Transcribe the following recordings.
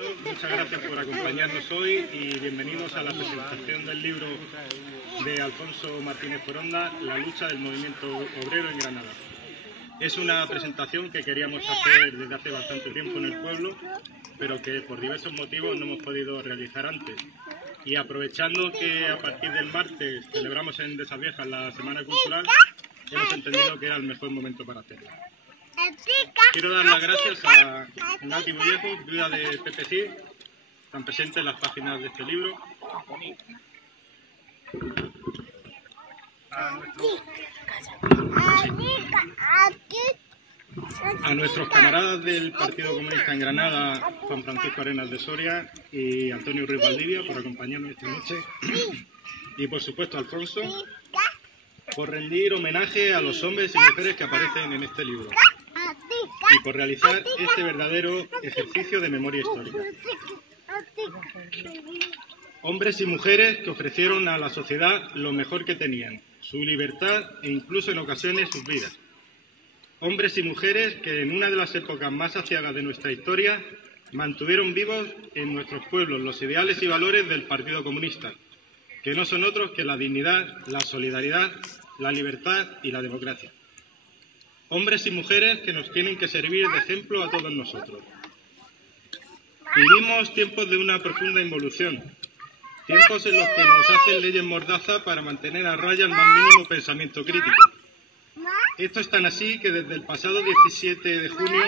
Muchas gracias por acompañarnos hoy y bienvenidos a la presentación del libro de Alfonso Martínez Foronda, La lucha del movimiento obrero en Granada. Es una presentación que queríamos hacer desde hace bastante tiempo en el pueblo, pero que por diversos motivos no hemos podido realizar antes. Y aprovechando que a partir del martes celebramos en Desaviejas la Semana Cultural, hemos entendido que era el mejor momento para hacerlo. Quiero dar las gracias a Nati Mollejo, viuda de Pepe Cid, están presentes en las páginas de este libro. A nuestros camaradas del Partido Comunista en Granada, Juan Francisco Arenas de Soria y Antonio Ruiz Valdivia, por acompañarnos esta noche. Y por supuesto a Alfonso, por rendir homenaje a los hombres y mujeres que aparecen en este libro. Y por realizar este verdadero ejercicio de memoria histórica. Hombres y mujeres que ofrecieron a la sociedad lo mejor que tenían, su libertad e incluso en ocasiones sus vidas. Hombres y mujeres que en una de las épocas más aciagas de nuestra historia mantuvieron vivos en nuestros pueblos los ideales y valores del Partido Comunista, que no son otros que la dignidad, la solidaridad, la libertad y la democracia. Hombres y mujeres que nos tienen que servir de ejemplo a todos nosotros. Vivimos tiempos de una profunda involución, tiempos en los que nos hacen leyes mordaza para mantener a raya el más mínimo pensamiento crítico. Esto es tan así que desde el pasado 17 de junio,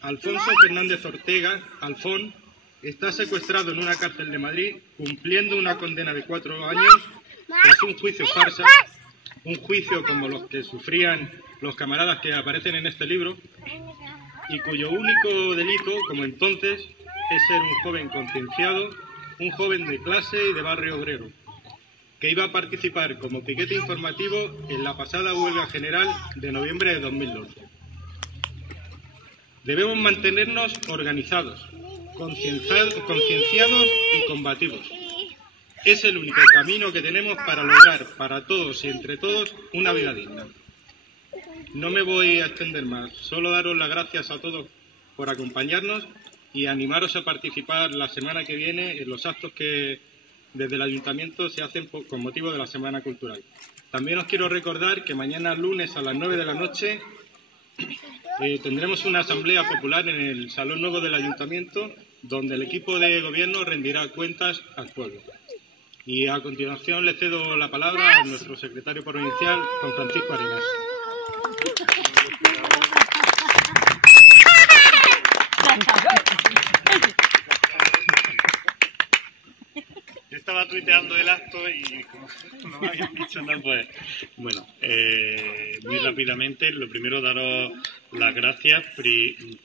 Alfonso Fernández Ortega, Alfón, está secuestrado en una cárcel de Madrid, cumpliendo una condena de 4 años tras un juicio farsa, un juicio como los que sufrían los camaradas que aparecen en este libro, y cuyo único delito, como entonces, es ser un joven concienciado, un joven de clase y de barrio obrero, que iba a participar como piquete informativo en la pasada huelga general de noviembre de 2012. Debemos mantenernos organizados, concienciados y combativos. Es el único camino que tenemos para lograr para todos y entre todos una vida digna. No me voy a extender más, solo daros las gracias a todos por acompañarnos y animaros a participar la semana que viene en los actos que desde el Ayuntamiento se hacen con motivo de la Semana Cultural. También os quiero recordar que mañana lunes a las 9 de la noche tendremos una asamblea popular en el Salón Nuevo del Ayuntamiento, donde el equipo de gobierno rendirá cuentas al pueblo. Y a continuación le cedo la palabra a nuestro secretario provincial, Juan Francisco Arenas. Yo estaba tuiteando el acto y como no me habían dicho nada, pues bueno, muy rápidamente, lo primero daros las gracias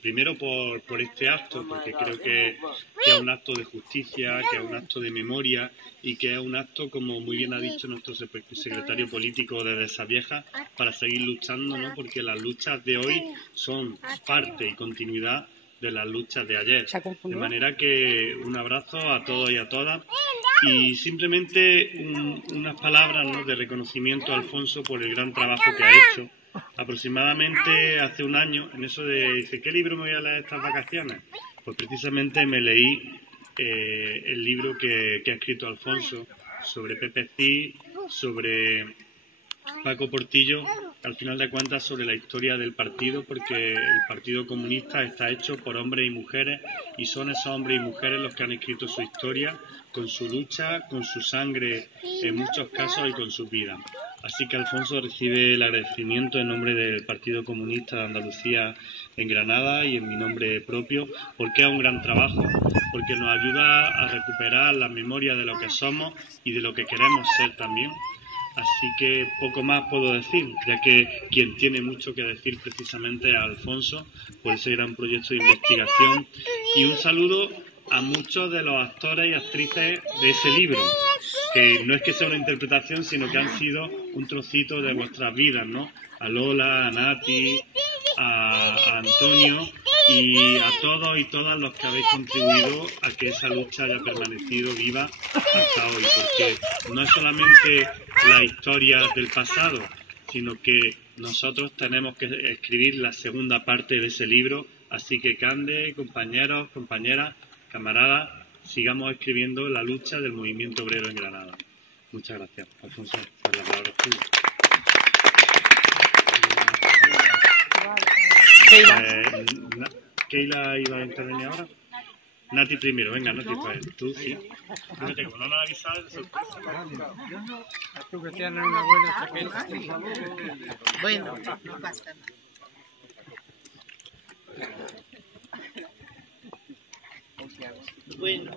primero por este acto, porque creo que es un acto de justicia, que es un acto de memoria y que es un acto, como muy bien ha dicho nuestro secretario político de Desaviejas, para seguir luchando, ¿no? Porque las luchas de hoy son parte y continuidad de las luchas de ayer. De manera que un abrazo a todos y a todas y simplemente unas palabras, ¿no?, de reconocimiento a Alfonso por el gran trabajo que ha hecho. Aproximadamente hace un año, en eso de, dice, ¿qué libro me voy a leer estas vacaciones? Pues precisamente me leí el libro que ha escrito Alfonso sobre Pepe Cid, sobre Paco Portillo, al final de cuentas sobre la historia del partido, porque el Partido Comunista está hecho por hombres y mujeres y son esos hombres y mujeres los que han escrito su historia con su lucha, con su sangre en muchos casos y con sus vidas. Así que Alfonso recibe el agradecimiento en nombre del Partido Comunista de Andalucía en Granada y en mi nombre propio, porque es un gran trabajo, porque nos ayuda a recuperar la memoria de lo que somos y de lo que queremos ser también. Así que poco más puedo decir, ya que quien tiene mucho que decir precisamente es Alfonso por ese gran proyecto de investigación. Y un saludo a muchos de los actores y actrices de ese libro, que no es que sea una interpretación, sino que han sido un trocito de vuestras vidas, ¿no? A Lola, a Nati, a Antonio y a todos y todas los que habéis contribuido a que esa lucha haya permanecido viva hasta hoy, porque no es solamente la historia del pasado, sino que nosotros tenemos que escribir la segunda parte de ese libro, así que Cande, compañeros, compañeras, camaradas, sigamos escribiendo la lucha del movimiento obrero en Granada. Muchas gracias. Alfonso, por la palabra tuya. ¿Keila iba a intervenir ahora? Nati primero, venga, Nati, pues tú sí. Fíjate, como no nos avisas, sorpresa. Tú que tienes una buena chaqueta. Bueno, no pasa nada. Bueno,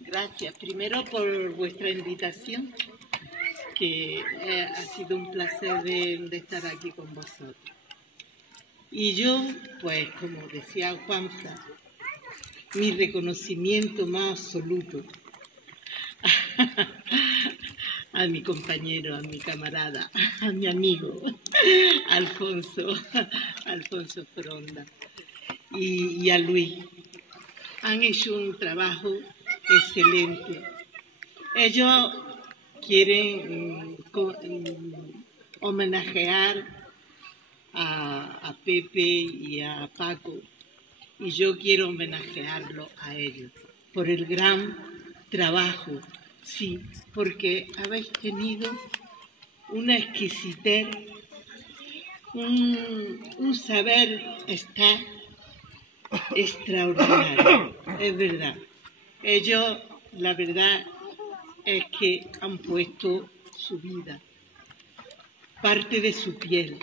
gracias primero por vuestra invitación, que ha sido un placer de estar aquí con vosotros. Y yo, pues como decía Juanza, mi reconocimiento más absoluto a mi compañero, a mi camarada, a mi amigo, Alfonso Fronda y a Luis. Han hecho un trabajo excelente. Ellos quieren homenajear a Pepe y a Paco, y yo quiero homenajearlo a ellos por el gran trabajo, sí, porque habéis tenido una exquisitez, un saber estar extraordinario, es verdad. Ellos, la verdad es que han puesto su vida, parte de su piel.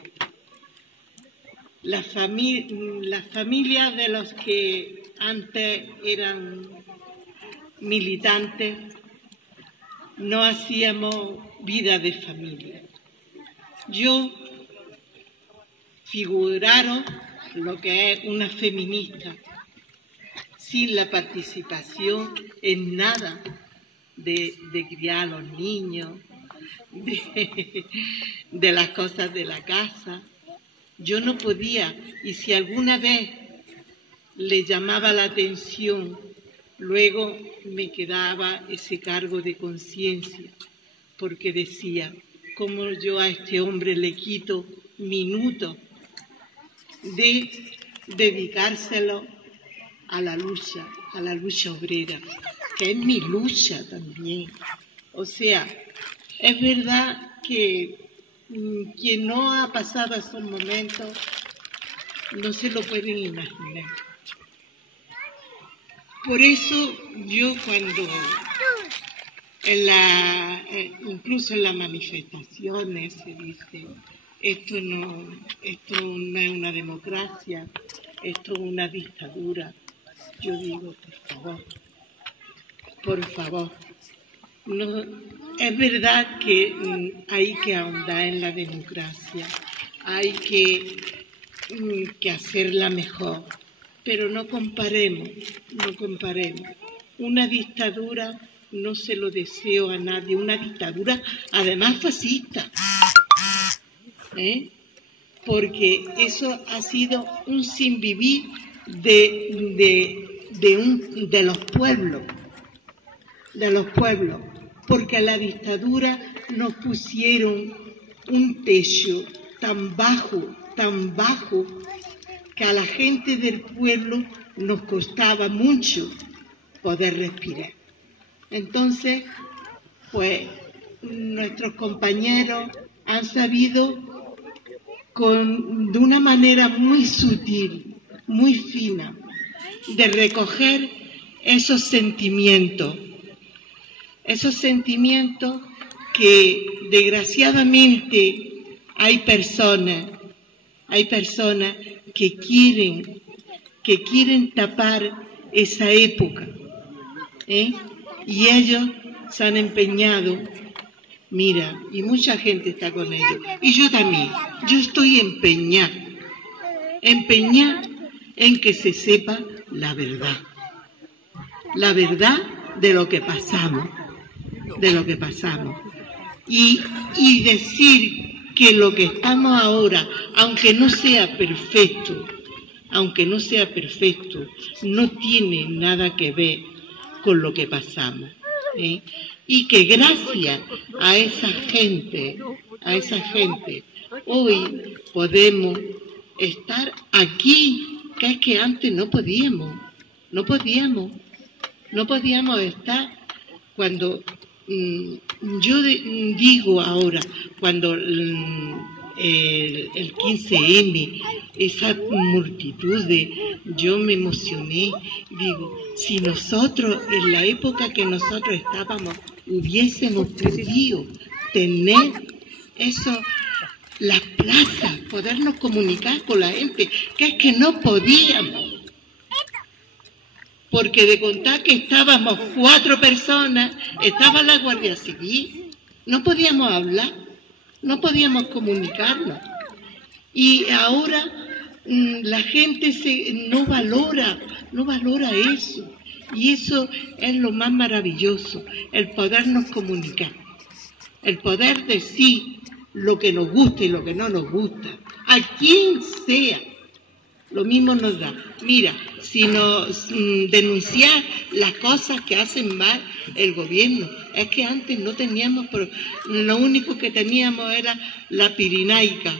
Las familias de los que antes eran militantes no hacíamos vida de familia. Yo figuraros lo que es una feminista sin la participación en nada de criar a los niños, de las cosas de la casa. Yo no podía, y si alguna vez le llamaba la atención, luego me quedaba ese cargo de conciencia, porque decía, ¿cómo yo a este hombre le quito minutos de dedicárselo a la lucha obrera, que es mi lucha también? O sea, es verdad que quien no ha pasado esos momentos no se lo pueden imaginar. Por eso yo cuando incluso en las manifestaciones se dice, esto no es una democracia, esto es una dictadura, yo digo, por favor. No, es verdad que hay que ahondar en la democracia, hay que hacerla mejor, pero no comparemos. Una dictadura no se lo deseo a nadie, una dictadura además fascista, porque eso ha sido un sinvivir de los pueblos, porque a la dictadura nos pusieron un techo tan bajo, que a la gente del pueblo nos costaba mucho poder respirar. Entonces, pues, nuestros compañeros han sabido de una manera muy sutil, muy fina, de recoger esos sentimientos que desgraciadamente hay personas que quieren tapar esa época, y ellos se han empeñado, mira, y mucha gente está con ellos, y yo también, yo estoy empeñada en que se sepa la verdad de lo que pasamos, y decir que lo que estamos ahora, aunque no sea perfecto, no tiene nada que ver con lo que pasamos, y que gracias a esa gente, hoy podemos estar aquí, que es que antes no podíamos No podíamos estar cuando yo digo ahora, cuando el 15M, esa multitud yo me emocioné, digo, si nosotros, en la época que nosotros estábamos, hubiésemos podido tener eso, las plazas, podernos comunicar con la gente, que es que no podíamos. Porque de contar que estábamos 4 personas, estaba la Guardia Civil, no podíamos hablar, no podíamos comunicarnos. Y ahora la gente no valora eso. Y eso es lo más maravilloso, el podernos comunicar, el poder decir lo que nos gusta y lo que no nos gusta, a quien sea. Lo mismo nos da. Mira, si nos denunciar las cosas que hacen mal el gobierno, es que antes no teníamos, lo único que teníamos era la Pirinaica,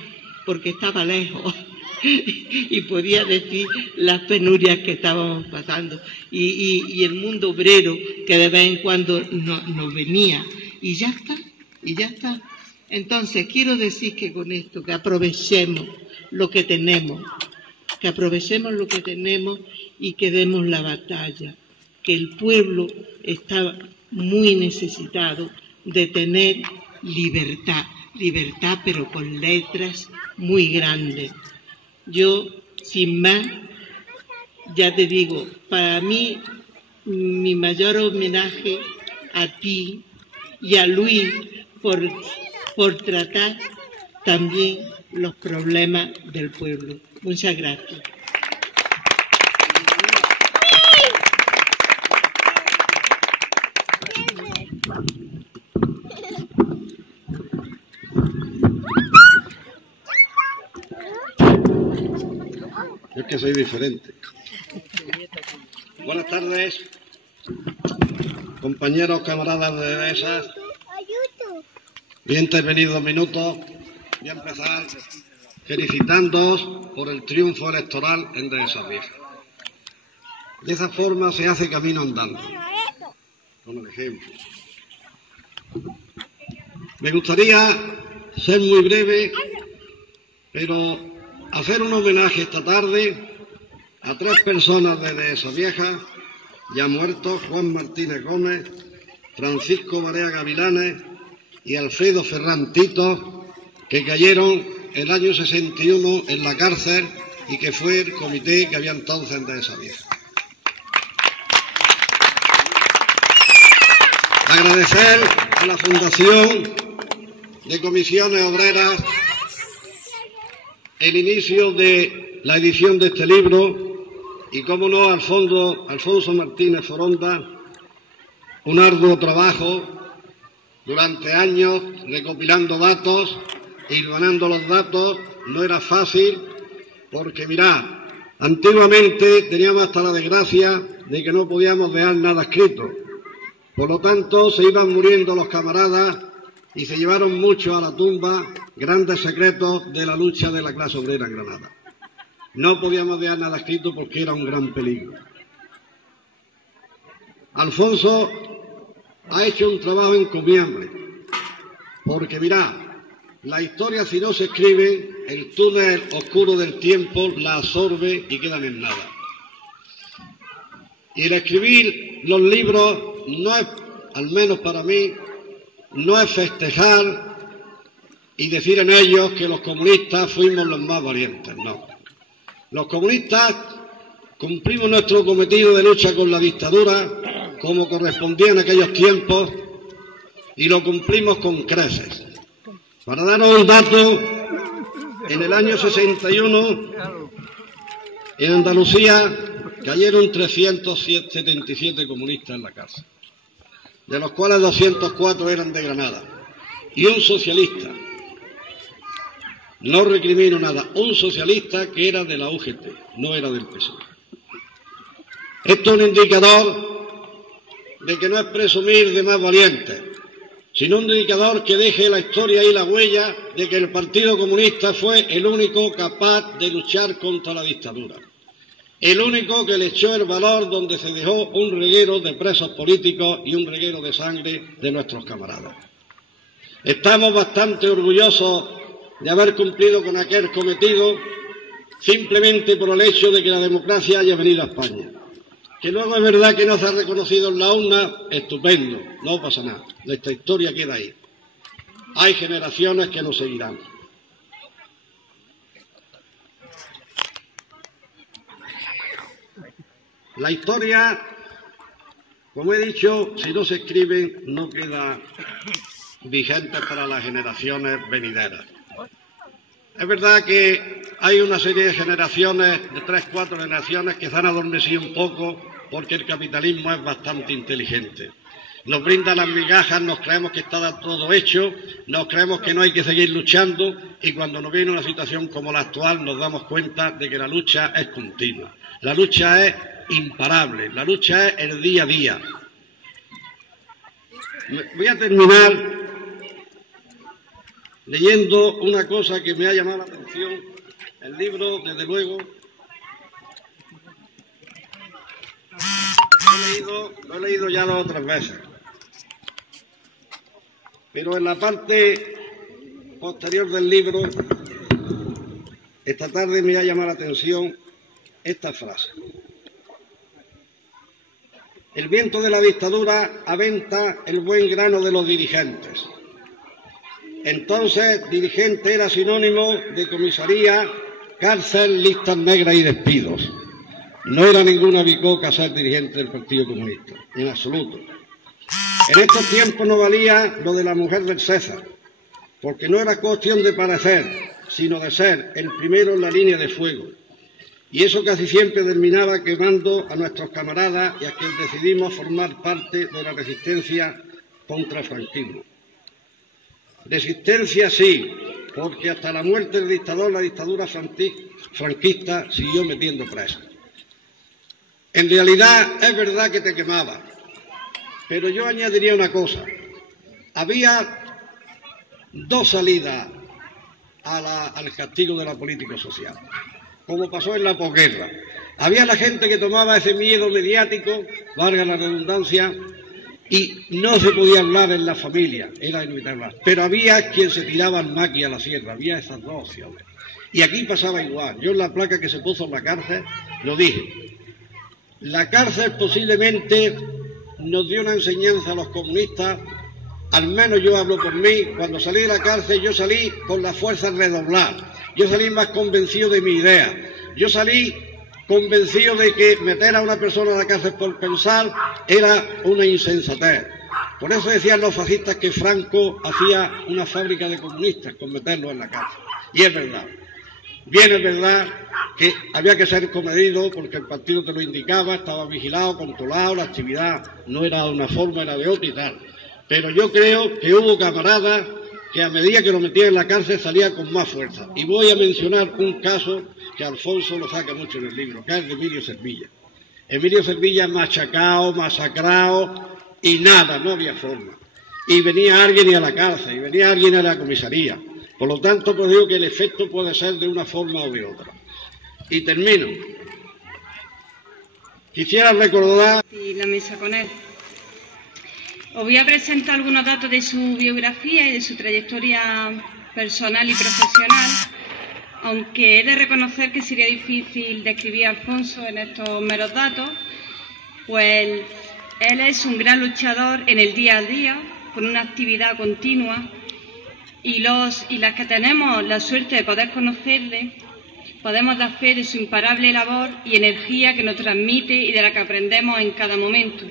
porque estaba lejos y podía decir las penurias que estábamos pasando, y el mundo obrero que de vez en cuando nos venía, y ya está. Entonces quiero decir que con esto, que aprovechemos lo que tenemos, y que demos la batalla, que el pueblo está muy necesitado de tener libertad pero con letras muy grandes. Yo, sin más, ya te digo, para mí, mi mayor homenaje a ti y a Luis por tratar también los problemas del pueblo. Muchas gracias. Yo es que soy diferente. Buenas tardes, compañeros, camaradas de Dehesas. Bien intervenidos minutos. Voy a empezar felicitándoos por el triunfo electoral en Dehesas Viejas. De esa forma se hace camino andando, con el ejemplo. Me gustaría ser muy breve, pero hacer un homenaje esta tarde a 3 personas de Dehesas Viejas ya muertos: Juan Martínez Gómez, Francisco Barea Gavilanes y Alfredo Ferrán Tito, que cayeron el año 61 en la cárcel y que fue el comité que había entonces en Dehesas Viejas. Agradecer a la Fundación de Comisiones Obreras el inicio de la edición de este libro y, cómo no, Alfonso Martínez Foronda, un arduo trabajo durante años recopilando datos e hilvanando los datos. No era fácil porque, mirad, antiguamente teníamos hasta la desgracia de que no podíamos dejar nada escrito. Por lo tanto, se iban muriendo los camaradas y se llevaron mucho a la tumba grandes secretos de la lucha de la clase obrera en Granada. No podíamos dejar nada escrito porque era un gran peligro. Alfonso ha hecho un trabajo encomiable, porque mirad, la historia, si no se escribe, el túnel oscuro del tiempo la absorbe y quedan en nada. Y el escribir los libros no es, al menos para mí, no es festejar y decir en ellos que los comunistas fuimos los más valientes, no. Los comunistas cumplimos nuestro cometido de lucha con la dictadura como correspondía en aquellos tiempos y lo cumplimos con creces. Para daros un dato, en el año 61 en Andalucía cayeron 377 comunistas en la cárcel, de los cuales 204 eran de Granada, y un socialista, no recrimino nada, un socialista que era de la UGT, no era del PSOE. Esto es un indicador de que no es presumir de más valientes, sino un indicador que deje la historia y la huella de que el Partido Comunista fue el único capaz de luchar contra la dictadura. el único que le echó el valor donde se dejó un reguero de presos políticos y un reguero de sangre de nuestros camaradas. Estamos bastante orgullosos de haber cumplido con aquel cometido simplemente por el hecho de que la democracia haya venido a España. Que luego es verdad que no se ha reconocido en la urna, estupendo, no pasa nada, nuestra historia queda ahí. Hay generaciones que nos seguirán. La historia, como he dicho, si no se escribe, no queda vigente para las generaciones venideras. Es verdad que hay una serie de generaciones, de 3 o 4 generaciones, que se han adormecido un poco porque el capitalismo es bastante inteligente. Nos brinda las migajas, nos creemos que está todo hecho, nos creemos que no hay que seguir luchando y cuando nos viene una situación como la actual nos damos cuenta de que la lucha es continua. La lucha es imparable, la lucha es el día a día. Voy a terminar leyendo una cosa que me ha llamado la atención. El libro, desde luego, lo he leído ya 2 o 3 veces. Pero en la parte posterior del libro, esta tarde me ha llamado la atención esta frase. El viento de la dictadura aventa el buen grano de los dirigentes. Entonces, dirigente era sinónimo de comisaría, cárcel, listas negras y despidos. No era ninguna bicoca ser dirigente del Partido Comunista, en absoluto. En estos tiempos no valía lo de la mujer del César, porque no era cuestión de parecer, sino de ser el primero en la línea de fuego. Y eso casi siempre terminaba quemando a nuestros camaradas y a quienes decidimos formar parte de la resistencia contra el franquismo. Resistencia sí, porque hasta la muerte del dictador la dictadura franquista siguió metiendo presos. En realidad es verdad que te quemaba, pero yo añadiría una cosa. Había 2 salidas al castigo de la política social, como pasó en la posguerra. Había la gente que tomaba ese miedo mediático, valga la redundancia, y no se podía hablar en la familia, era inevitable. Pero había quien se tiraba al maqui a la sierra, había esas 2 opciones. Y aquí pasaba igual. Yo en la placa que se puso en la cárcel lo dije. La cárcel posiblemente nos dio una enseñanza a los comunistas, al menos yo hablo por mí, cuando salí de la cárcel yo salí con las fuerzas redobladas, yo salí más convencido de mi idea, yo salí convencido de que meter a una persona en la cárcel por pensar era una insensatez. Por eso decían los fascistas que Franco hacía una fábrica de comunistas con meterlos en la cárcel. Y es verdad. Bien, es verdad que había que ser comedido porque el partido te lo indicaba, estaba vigilado, controlado, la actividad no era de una forma, era de otra y tal. Pero yo creo que hubo camaradas que a medida que lo metían en la cárcel salía con más fuerza. Y voy a mencionar un caso que Alfonso lo saca mucho en el libro, que es de Emilio Servilla. Emilio Servilla machacado, masacrado y nada, no había forma. Y venía alguien a la cárcel, y venía alguien a la comisaría. Por lo tanto, pues digo que el efecto puede ser de una forma o de otra. Y termino. Quisiera recordar... Y la mesa con él. Os voy a presentar algunos datos de su biografía y de su trayectoria personal y profesional, aunque he de reconocer que sería difícil describir a Alfonso en estos meros datos, pues él es un gran luchador en el día a día, con una actividad continua, y las que tenemos la suerte de poder conocerle, podemos dar fe de su imparable labor y energía que nos transmite y de la que aprendemos en cada momento.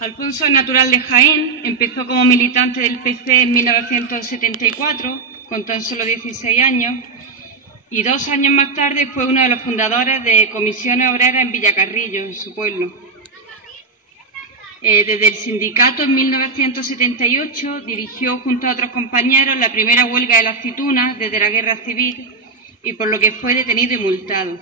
Alfonso es natural de Jaén, empezó como militante del PC en 1974, con tan solo 16 años, y 2 años más tarde fue uno de los fundadores de Comisiones Obreras en Villacarrillo, en su pueblo. Desde el sindicato en 1978 dirigió junto a otros compañeros la primera huelga de la aceituna desde la Guerra Civil y por lo que fue detenido y multado.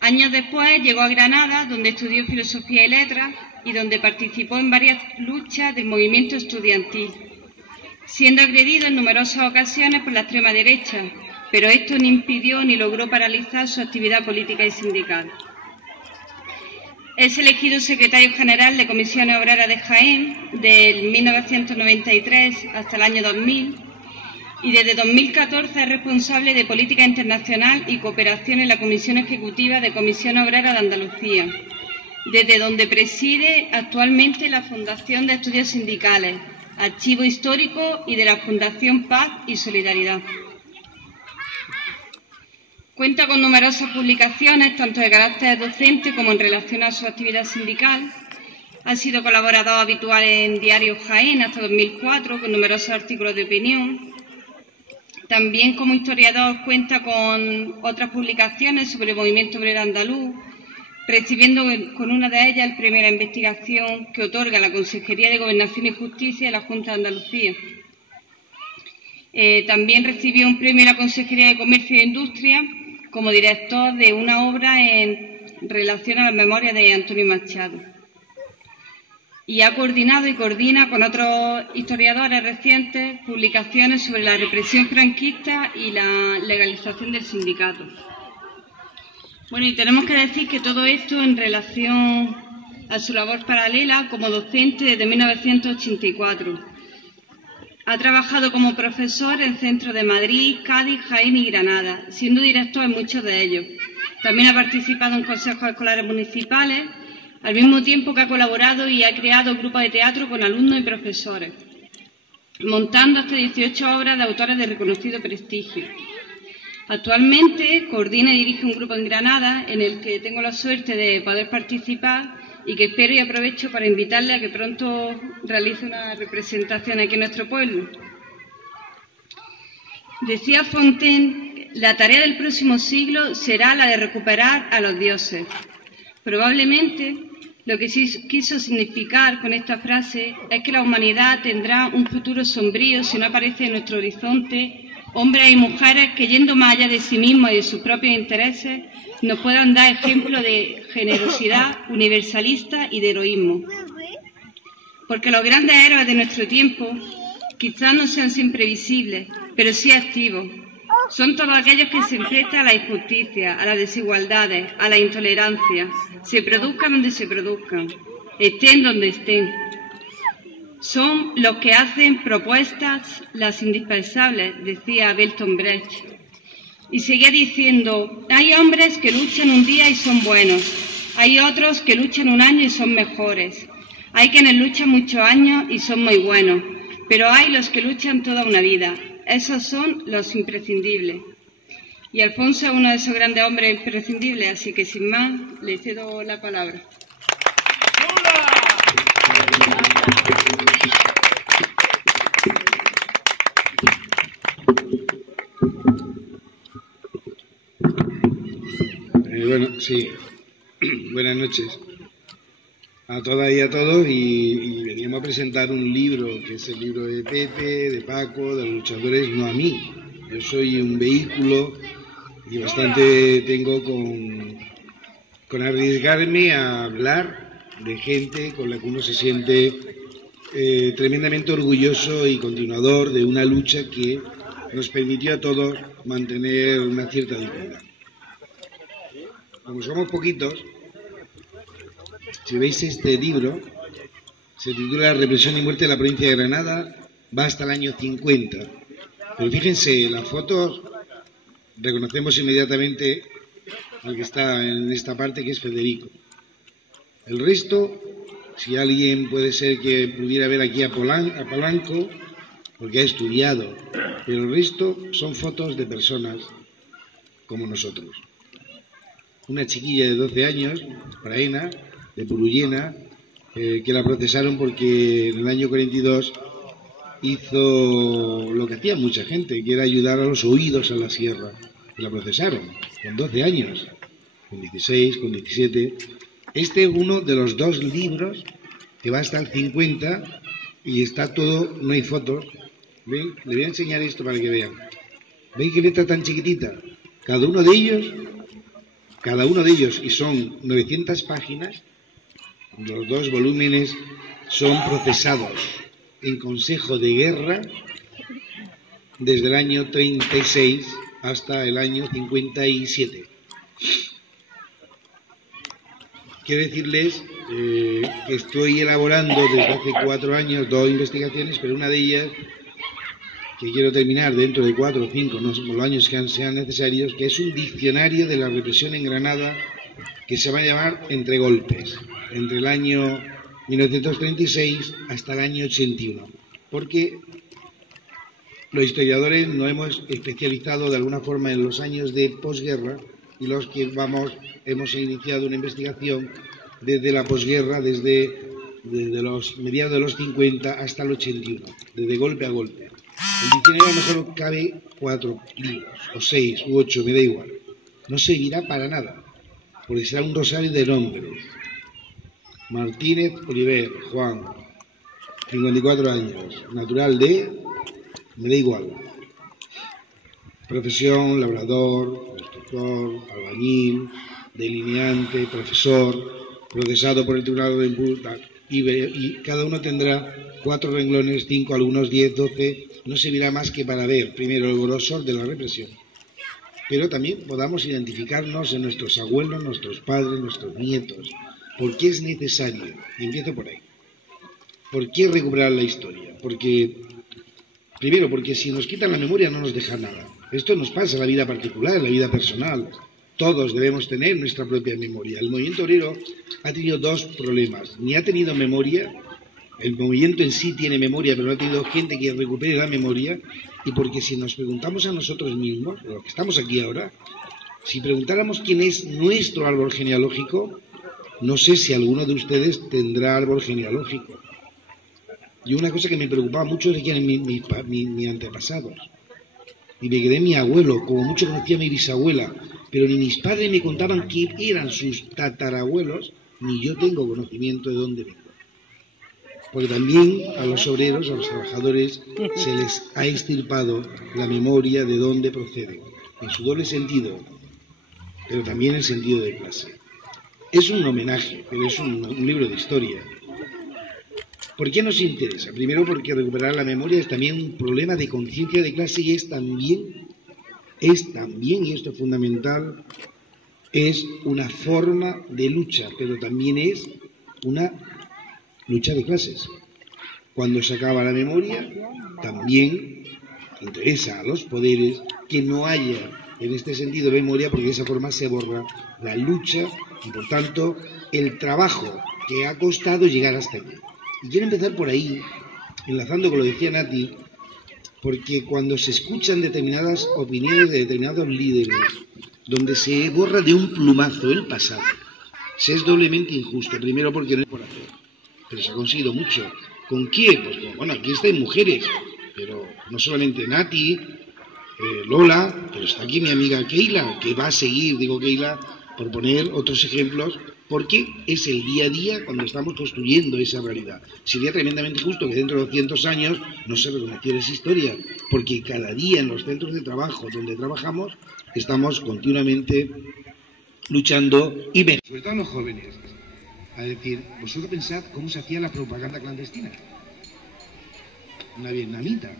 Años después llegó a Granada, donde estudió Filosofía y Letras y donde participó en varias luchas del movimiento estudiantil, siendo agredido en numerosas ocasiones por la extrema derecha, pero esto no impidió ni logró paralizar su actividad política y sindical. Es elegido secretario general de Comisiones Obreras de Jaén del 1993 hasta el año 2000 y desde 2014 es responsable de Política Internacional y Cooperación en la Comisión Ejecutiva de Comisiones Obreras de Andalucía, desde donde preside actualmente la Fundación de Estudios Sindicales, Archivo Histórico y de la Fundación Paz y Solidaridad. Cuenta con numerosas publicaciones, tanto de carácter docente como en relación a su actividad sindical. Ha sido colaborador habitual en Diario Jaén hasta 2004, con numerosos artículos de opinión. También como historiador cuenta con otras publicaciones sobre el movimiento obrero andaluz, recibiendo con una de ellas el premio a la investigación que otorga la Consejería de Gobernación y Justicia de la Junta de Andalucía. También recibió un premio de la Consejería de Comercio e Industria como director de una obra en relación a la memoria de Antonio Machado. Y ha coordinado y coordina con otros historiadores recientes publicaciones sobre la represión franquista y la legalización del sindicato. Bueno, y tenemos que decir que todo esto en relación a su labor paralela como docente desde 1984. Ha trabajado como profesor en centros de Madrid, Cádiz, Jaén y Granada, siendo director en muchos de ellos. También ha participado en consejos escolares municipales, al mismo tiempo que ha colaborado y ha creado grupos de teatro con alumnos y profesores, montando hasta 18 obras de autores de reconocido prestigio. Actualmente coordina y dirige un grupo en Granada en el que tengo la suerte de poder participar y que espero y aprovecho para invitarle a que pronto realice una representación aquí en nuestro pueblo. Decía Fontaine, la tarea del próximo siglo será la de recuperar a los dioses. Probablemente lo que sí quiso significar con esta frase es que la humanidad tendrá un futuro sombrío si no aparece en nuestro horizonte hombres y mujeres que, yendo más allá de sí mismos y de sus propios intereses, nos puedan dar ejemplo de generosidad universalista y de heroísmo. Porque los grandes héroes de nuestro tiempo quizás no sean siempre visibles, pero sí activos. Son todos aquellos que se enfrentan a la injusticia, a las desigualdades, a la intolerancia, se produzcan donde se produzcan, estén donde estén. Son los que hacen propuestas las indispensables, decía Bertolt Brecht. Y seguía diciendo, hay hombres que luchan un día y son buenos, hay otros que luchan un año y son mejores, hay quienes luchan muchos años y son muy buenos, pero hay los que luchan toda una vida, esos son los imprescindibles. Y Alfonso es uno de esos grandes hombres imprescindibles, así que sin más le cedo la palabra. Bueno, sí. Buenas noches a todas y a todos. Y veníamos a presentar un libro, que es el libro de Pepe, de Paco, de los luchadores, no a mí. Yo soy un vehículo y bastante tengo con arriesgarme a hablar de gente con la que uno se siente tremendamente orgulloso y continuador de una lucha que nos permitió a todos mantener una cierta dignidad. Como somos poquitos, si veis este libro, se titula Represión y muerte de la provincia de Granada, va hasta el año 50. Pero fíjense, las fotos reconocemos inmediatamente al que está en esta parte, que es Federico. El resto, si alguien puede ser que pudiera ver aquí a Polanco, porque ha estudiado, pero el resto son fotos de personas como nosotros. Una chiquilla de 12 años, Praena, de Purullena, que la procesaron porque en el año 42 hizo lo que hacía mucha gente, que era ayudar a los huidos a la sierra. Y la procesaron, con 12 años, con 16, con 17. Este es uno de los dos libros que va hasta el 50 y está todo, no hay fotos. ¿Ven? Le voy a enseñar esto para que vean. ¿Veis qué letra tan chiquitita? Cada uno de ellos, y son 900 páginas, los dos volúmenes son procesados en Consejo de Guerra desde el año 36 hasta el año 57. Quiero decirles que estoy elaborando desde hace 4 años 2 investigaciones, pero una de ellas, que quiero terminar dentro de 4 o 5, no sé, los años que sean necesarios, que es un diccionario de la represión en Granada que se va a llamar Entre Golpes, entre el año 1936 hasta el año 81, porque los historiadores nos hemos especializado de alguna forma en los años de posguerra y los que hemos iniciado una investigación desde la posguerra, desde los mediados de los 50 hasta el 81, desde golpe a golpe. El diccionario a lo mejor cabe 4 libros, o 6 u 8, me da igual. No servirá para nada, porque será un rosario de nombres. Martínez Oliver, Juan, 54 años, natural de, me da igual. Profesión, labrador, constructor, albañil, delineante, profesor, procesado por el Tribunal de Imputa, y cada uno tendrá 4 renglones, 5, algunos 10, 12, no servirá más que para ver primero el grosor de la represión, pero también podamos identificarnos en nuestros abuelos, nuestros padres, nuestros nietos. ¿Por qué es necesario? Y empiezo por ahí. ¿Por qué recuperar la historia? Primero, porque si nos quitan la memoria no nos deja nada. Esto nos pasa en la vida particular, en la vida personal. Todos debemos tener nuestra propia memoria. El movimiento obrero ha tenido 2 problemas. Ni ha tenido memoria, el movimiento en sí tiene memoria, pero no ha tenido gente que recupere la memoria. Y porque si nos preguntamos a nosotros mismos, los que estamos aquí ahora, si preguntáramos quién es nuestro árbol genealógico, no sé si alguno de ustedes tendrá árbol genealógico. Y una cosa que me preocupaba mucho es quién eran mis antepasados. Y me quedé mi abuelo, como mucho conocía a mi bisabuela, pero ni mis padres me contaban quién eran sus tatarabuelos, ni yo tengo conocimiento de dónde vengo. Porque también a los obreros, a los trabajadores, se les ha extirpado la memoria de dónde proceden, en su doble sentido, pero también en el sentido de clase. Es un homenaje, pero es un libro de historia. ¿Por qué nos interesa? Primero porque recuperar la memoria es también un problema de conciencia de clase y es también, y esto es fundamental, es una forma de lucha, pero también es una lucha de clases. Cuando se acaba la memoria, también interesa a los poderes que no haya en este sentido memoria, porque de esa forma se borra la lucha y por tanto el trabajo que ha costado llegar hasta aquí. Y quiero empezar por ahí, enlazando con lo que decía Nati, porque cuando se escuchan determinadas opiniones de determinados líderes, donde se borra de un plumazo el pasado, se es doblemente injusto. Primero porque no es por hacer, pero se ha conseguido mucho. ¿Con quién? Pues bueno, aquí están mujeres, pero no solamente Nati, Lola, pero está aquí mi amiga Keila, que va a seguir, digo Keila, por poner otros ejemplos, porque es el día a día cuando estamos construyendo esa realidad. Sería tremendamente justo que dentro de 200 años no se reconociera esa historia, porque cada día en los centros de trabajo donde trabajamos estamos continuamente luchando y sobre todo los jóvenes, a decir, vosotros pensad cómo se hacía la propaganda clandestina. Una vietnamita.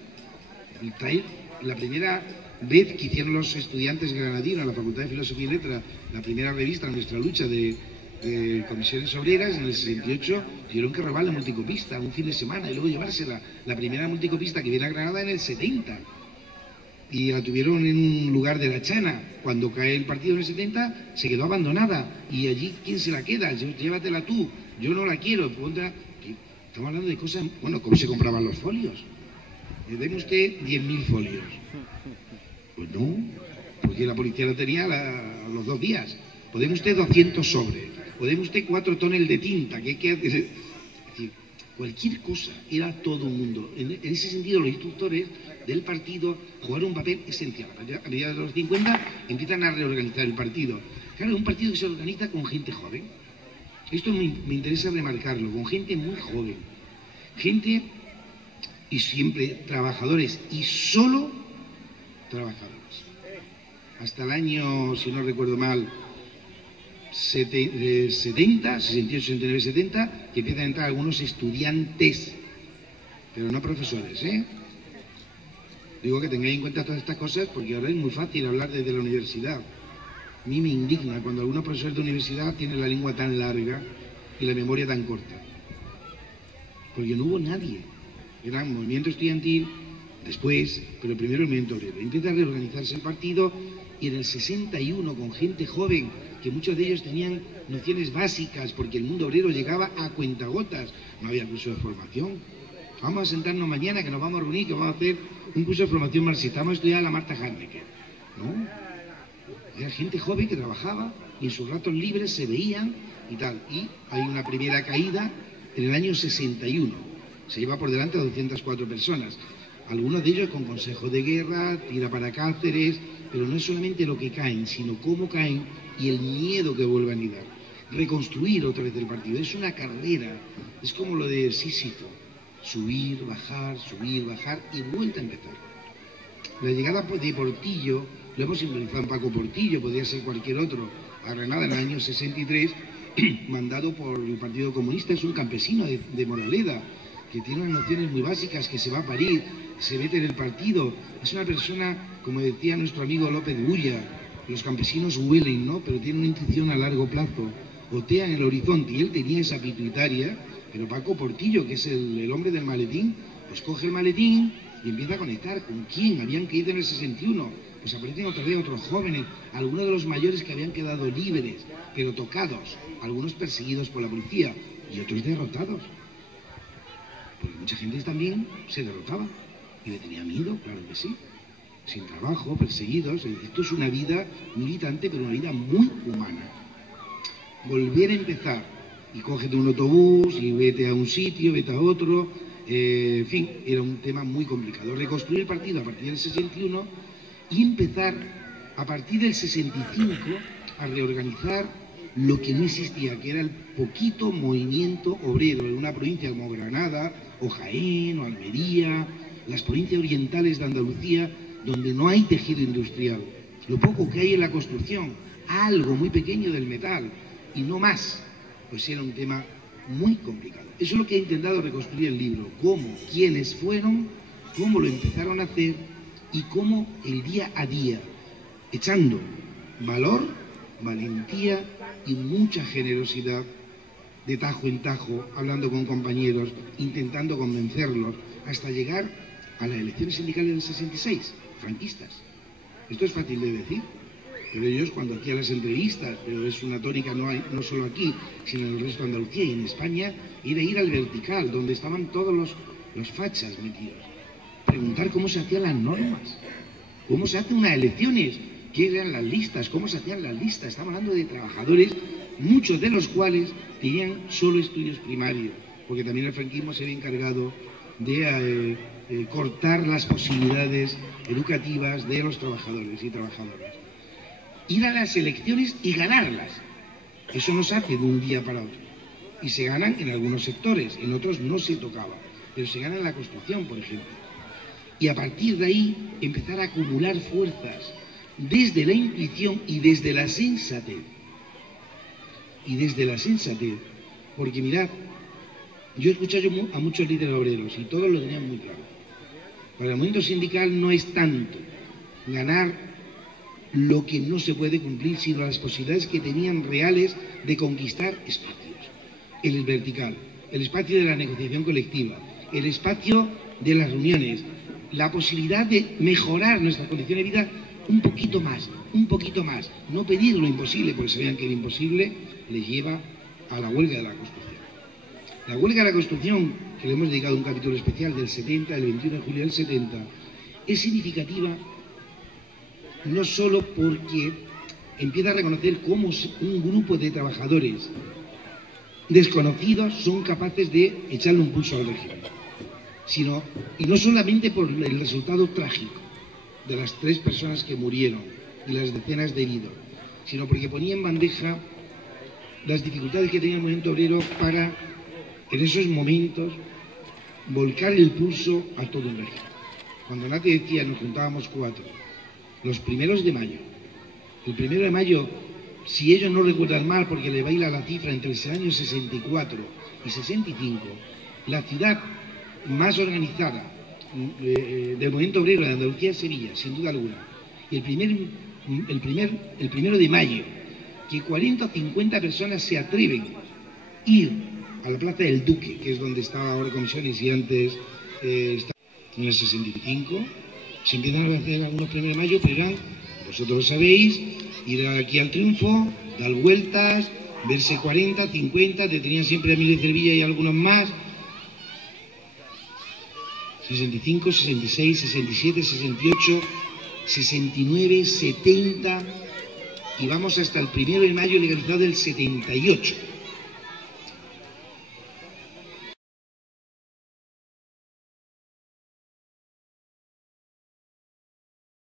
Y traer la primera vez que hicieron los estudiantes granadinos en la Facultad de Filosofía y Letras, la primera revista en nuestra lucha de comisiones obreras, en el 68 tuvieron que robar la multicopista un fin de semana y luego llevársela. La primera multicopista que viene a Granada en el 70 y la tuvieron en un lugar de la Chana. Cuando cae el partido en el 70 se quedó abandonada y allí ¿quién se la queda? Llévatela tú, yo no la quiero. Estamos hablando de cosas, bueno, ¿cómo se compraban los folios? Deme usted 10.000 folios. Pues no, porque la policía lo tenía a los 2 días. Podeme usted 200 sobres, podeme usted 4 tonel de tinta, que hay que hacer. Es decir, cualquier cosa, era todo un mundo. En ese sentido, los instructores del partido jugaron un papel esencial. A mediados de los 50 empiezan a reorganizar el partido. Claro, un partido que se organiza con gente joven. Esto me interesa remarcarlo, con gente muy joven. Gente, y siempre trabajadores, y solo trabajadores. Hasta el año, si no recuerdo mal, 70, 68, 69, 70, que empiezan a entrar algunos estudiantes, pero no profesores, Digo que tengáis en cuenta todas estas cosas porque ahora es muy fácil hablar desde la universidad. A mí me indigna cuando algunos profesores de universidad tienen la lengua tan larga y la memoria tan corta. Porque no hubo nadie. Era un movimiento estudiantil, después, pero primero el movimiento obrero. Empieza a reorganizarse el partido y en el 61, con gente joven, que muchos de ellos tenían nociones básicas, porque el mundo obrero llegaba a cuentagotas. No había curso de formación. Vamos a sentarnos mañana, que nos vamos a reunir, que vamos a hacer un curso de formación marxista. Vamos a estudiar a la Marta Hanneke. ¿No? Era gente joven que trabajaba y en sus ratos libres se veían y tal. Y hay una primera caída en el año 61. Se lleva por delante a 204 personas. Algunos de ellos con consejo de guerra, tira para Cáceres, pero no es solamente lo que caen, sino cómo caen y el miedo que vuelven a dar. Reconstruir otra vez el partido. Es una carrera, es como lo de Sísifo. Subir, bajar y vuelta a empezar. La llegada de Portillo, lo hemos simbolizado en Paco Portillo, podría ser cualquier otro, a Granada en el año 63, mandado por el Partido Comunista. Es un campesino de Moraleda, que tiene unas nociones muy básicas, que se va a parir, se mete en el partido. Es una persona, como decía nuestro amigo López Bulla, los campesinos huelen, ¿no? Pero tienen una intuición a largo plazo, otean el horizonte, y él tenía esa pituitaria. Pero Paco Portillo, que es el hombre del maletín, pues coge el maletín y empieza a conectar con quién habían caído en el 61. Pues aparecen otra vez otros jóvenes, algunos de los mayores que habían quedado libres, pero tocados, algunos perseguidos por la policía y otros derrotados. Porque mucha gente también se derrotaba y le tenía miedo, claro que sí. Sin trabajo, perseguidos. Esto es una vida militante, pero una vida muy humana. Volver a empezar. Y cógete un autobús y vete a un sitio, vete a otro, en fin, era un tema muy complicado. Reconstruir el partido a partir del 61 y empezar a partir del 65 a reorganizar lo que no existía, que era el poquito movimiento obrero en una provincia como Granada, o Jaén, o Almería, las provincias orientales de Andalucía, donde no hay tejido industrial. Lo poco que hay en la construcción, algo muy pequeño del metal, y no más. Pues era un tema muy complicado. Eso es lo que ha intentado reconstruir el libro. Cómo, quiénes fueron, cómo lo empezaron a hacer y cómo el día a día, echando valor, valentía y mucha generosidad, de tajo en tajo, hablando con compañeros, intentando convencerlos, hasta llegar a las elecciones sindicales del 66, franquistas. Esto es fácil de decir. Pero ellos cuando hacían las entrevistas, pero es una tónica no solo aquí, sino en el resto de Andalucía y en España, era ir al vertical, donde estaban todos los fachas metidos. Preguntar cómo se hacían las normas, cómo se hacen unas elecciones, qué eran las listas, cómo se hacían las listas. Estamos hablando de trabajadores, muchos de los cuales tenían solo estudios primarios, porque también el franquismo se había encargado de cortar las posibilidades educativas de los trabajadores y trabajadoras. Ir a las elecciones y ganarlas. Eso no se hace de un día para otro. Y se ganan en algunos sectores, en otros no se tocaba. Pero se gana en la construcción, por ejemplo. Y a partir de ahí empezar a acumular fuerzas desde la intuición y desde la sensatez. Y desde la sensatez. Porque mirad, yo he escuchado a muchos líderes obreros y todos lo tenían muy claro. Para el movimiento sindical no es tanto ganar lo que no se puede cumplir, sino las posibilidades que tenían reales de conquistar espacios. El vertical, el espacio de la negociación colectiva, el espacio de las reuniones, la posibilidad de mejorar nuestras condiciones de vida un poquito más, no pedir lo imposible, porque sabían que lo imposible les lleva a la huelga de la construcción. La huelga de la construcción, que le hemos dedicado un capítulo especial del 70, el 21 de julio del 70, es significativa no solo porque empieza a reconocer cómo un grupo de trabajadores desconocidos son capaces de echarle un pulso al régimen, y no solamente por el resultado trágico de las 3 personas que murieron y las decenas de heridos, sino porque ponía en bandeja las dificultades que tenía el movimiento obrero para, en esos momentos, volcar el pulso a todo un régimen. Cuando Nate decía, nos juntábamos 4, los primeros de mayo. El 1 de mayo, si ellos no recuerdan mal, porque le baila la cifra entre el año 64 y 65, la ciudad más organizada, del movimiento obrero de Andalucía a Sevilla, sin duda alguna. Y el primero de mayo, que 40 o 50 personas se atreven a ir a la Plaza del Duque, que es donde estaba ahora Comisiones y antes estaba en el 65, se empiezan a hacer algunos 1 de mayo, pero eran, vosotros lo sabéis, ir aquí al Triunfo, dar vueltas, verse 40, 50, detenían siempre a Miguel de Cervilla y algunos más. 65, 66, 67, 68, 69, 70 y vamos hasta el 1 de mayo legalizado del 78.